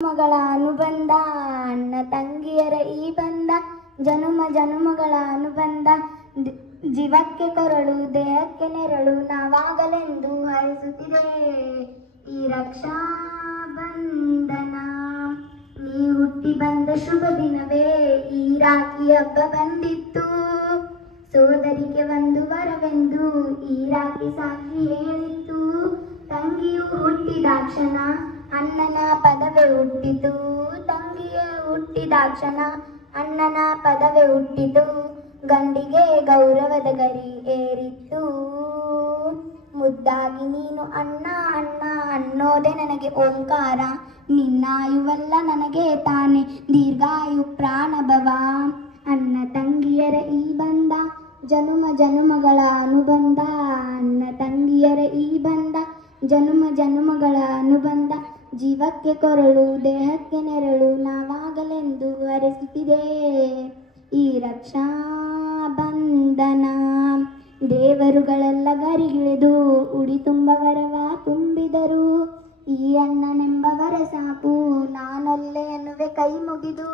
ಮಗಳ ಅನುಬಂಧ ಅಣ್ಣ ತಂಗಿಯರ ಈ ಬಂಧ ಜನುಮ ಜನುಮಗಳ ಅನುಬಂಧ ಜೀವಕ್ಕೆ ಕೊರಳು ದೇಹಕ್ಕೆ ನೆರಳು ನಾವಾಗಲೆಂದು ಹರಿಸುತ್ತಿದೆ ಈ ರಕ್ಷಾ ಬಂಧನ. ನೀ ಹುಟ್ಟಿ ಬಂದ ಶುಭ ದಿನವೇ ಈ ರಾಖಿ ಹಬ್ಬ ಬಂದಿತ್ತು. ಸೋದರಿಗೆ ಒಂದು ವರವೆಂದು ಈ ರಾಖಿ ಸಾಕ್ಷಿ ಹೇಳಿತ್ತು. ತಂಗಿಯು ಹುಟ್ಟಿದಾಕ್ಷಣ ಅಣ್ಣನ ಪದವೇ ಹುಟ್ಟಿತು. ತಂಗಿಯೇ ಹುಟ್ಟಿದಾಕ್ಷಣ ಅಣ್ಣನ ಪದವೇ ಹುಟ್ಟಿತು. ಗಂಡಿಗೆ ಗೌರವದ ಗರಿ ಏರಿತ್ತು. ಮುದ್ದಾಗಿ ನೀನು ಅಣ್ಣ ಅಣ್ಣ ಅನ್ನೋದೆ ನನಗೆ ಓಂಕಾರ. ನಿನ್ನಾಯುವಲ್ಲ ನನಗೆ ತಾನೆ ದೀರ್ಘಾಯು ಪ್ರಾಣಭವ. ಅಣ್ಣ ತಂಗಿಯರ ಈ ಬಂಧ ಜನುಮ ಜನುಮಗಳ ಅನುಬಂಧ. ಅಣ್ಣ ತಂಗಿಯರ ಈ ಬಂಧ ಜನುಮ ಜನುಮಗಳ ಅನುಬಂಧ. ಜೀವಕ್ಕೆ ಕೊರಳು ದೇಹಕ್ಕೆ ನೆರಳು ನಾವಾಗಲೆಂದು ಹರಿಸುತ್ತಿದೆ ಈ ರಕ್ಷಾ ಬಂಧನ. ದೇವರುಗಳೆಲ್ಲ ಗರಿಗಿಳಿದು ಉಡಿ ತುಂಬ ವರವ ತುಂಬಿದರು. ಈ ಅಣ್ಣನೆಂಬವರ ಸಾಕು ನಾನೊಲ್ಲೆ ಎನ್ನುವೆ ಕೈ ಮುಗಿದು.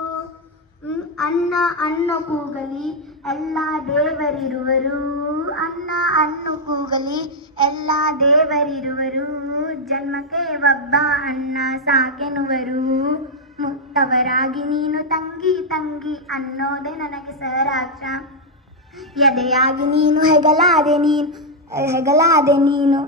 ಅಣ್ಣ ಅಣ್ಣು ಕೂಗಲಿ ಎಲ್ಲ ದೇವರಿರುವರು. ಅಣ್ಣ ಅಣ್ಣು ಕೂಗಲಿ ಎಲ್ಲ ದೇವರಿರುವರು. ಜನ್ಮಕ್ಕೆ ಒಬ್ಬ ಅಣ್ಣ ಸಾಕೆನುವರು. ಮುತ್ತವರಾಗಿ ನೀನು ತಂಗಿ ತಂಗಿ ಅನ್ನೋದೆ ನನಗೆ ಸಹರಾಕ್ಷ. ಎದೆಯಾಗಿ ನೀನು ಹೆಗಲಾದೆ ನೀನು